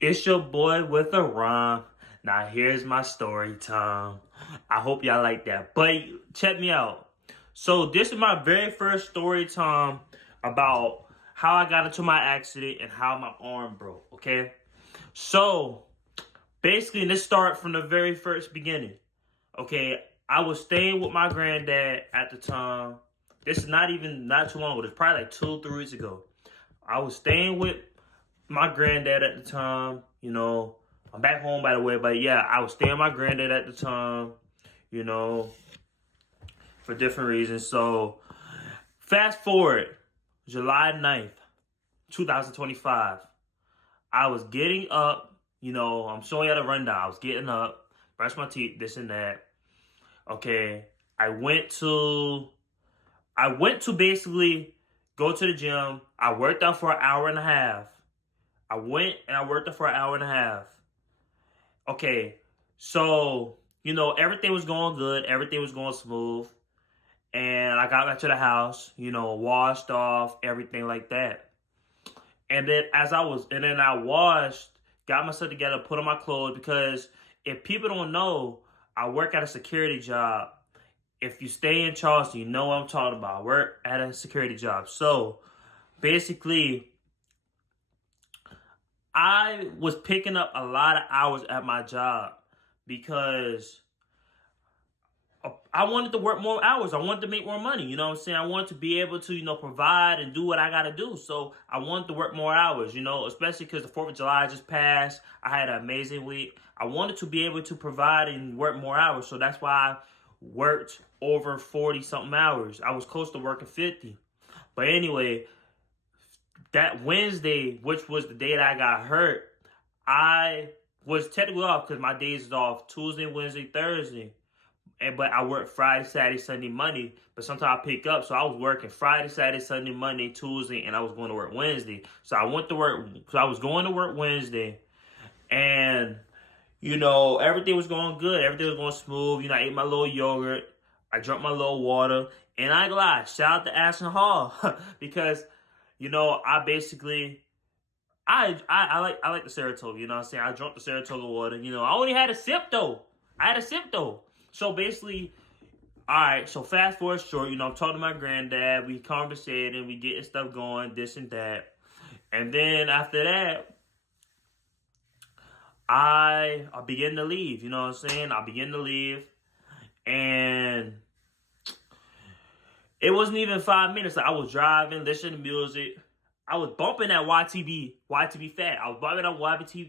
It's your boy with a rhyme. Now here's my story time. I hope y'all like that. But check me out. So this is my very first story time about how I got into my accident and how my arm broke. Okay. So basically, let's start from the very first beginning. Okay. I was staying with my granddad at the time. This is not too long ago. It's probably like 2, 3 weeks ago. I was staying with my granddad at the time. I'm back home by the way, but yeah, I was staying with my granddad at the time, you know, for different reasons. So fast forward, July 9th, 2025. I was getting up, I'm showing you the rundown. I was getting up, brush my teeth, this and that. Okay. I went to basically go to the gym. I worked out for an hour and a half. I went and I worked out for an hour and a half. Okay, so everything was going good, everything was going smooth, and I got back to the house, washed off, everything like that. And then I washed, got myself together, put on my clothes because if people don't know, I work at a security job. If you stay in Charleston, you know what I'm talking about. I work at a security job. So basically, I was picking up a lot of hours at my job because I wanted to work more hours. I wanted to make more money. You know what I'm saying? I wanted to be able to, provide and do what I got to do. So I wanted to work more hours, especially because the 4th of July just passed. I had an amazing week. I wanted to be able to provide and work more hours. So that's why I worked over 40 something hours. I was close to working 50. But anyway, that Wednesday, which was the day that I got hurt, I was technically off because my days is off Tuesday, Wednesday, Thursday. But I work Friday, Saturday, Sunday, Monday. But sometimes I pick up. So I was working Friday, Saturday, Sunday, Monday, Tuesday, and I was going to work Wednesday. So I went to work. So I was going to work Wednesday. And, everything was going good. Everything was going smooth. I ate my little yogurt. I drank my little water. And I ain't gonna lie, shout out to Ashton Hall. Because, I basically I like the Saratoga, you know what I'm saying? I drank the Saratoga water, I only had a sip though. I had a sip though. So basically, alright, so fast forward short, I'm talking to my granddad, we conversating, we getting stuff going, this and that. And then after that, I begin to leave, you know what I'm saying? I begin to leave and it wasn't even 5 minutes. Like, I was driving, listening to music. I was bumping that YTB Fat. I was bumping that YTB